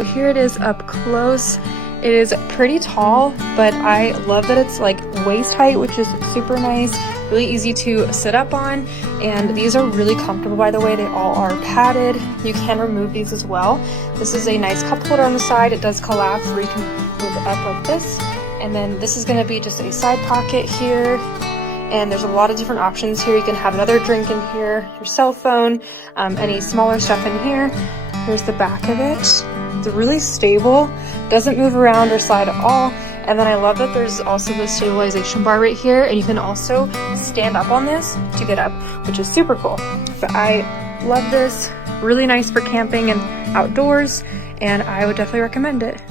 So here it is up close. It is pretty tall, but I love that it's like waist height, which is super nice, really easy to sit up on, and these are really comfortable, by the way. They all are padded. You can remove these as well. This is a nice cup holder on the side. It does collapse where you can move it up like this, and then this is going to be just a side pocket here, and there's a lot of different options here. You can have another drink in here, your cell phone, any smaller stuff in here. Here's the back of it. It's really stable, doesn't move around or slide at all. And then I love that there's also the stabilization bar right here, and you can also stand up on this to get up, which is super cool. But I love this, really nice for camping and outdoors, and I would definitely recommend it.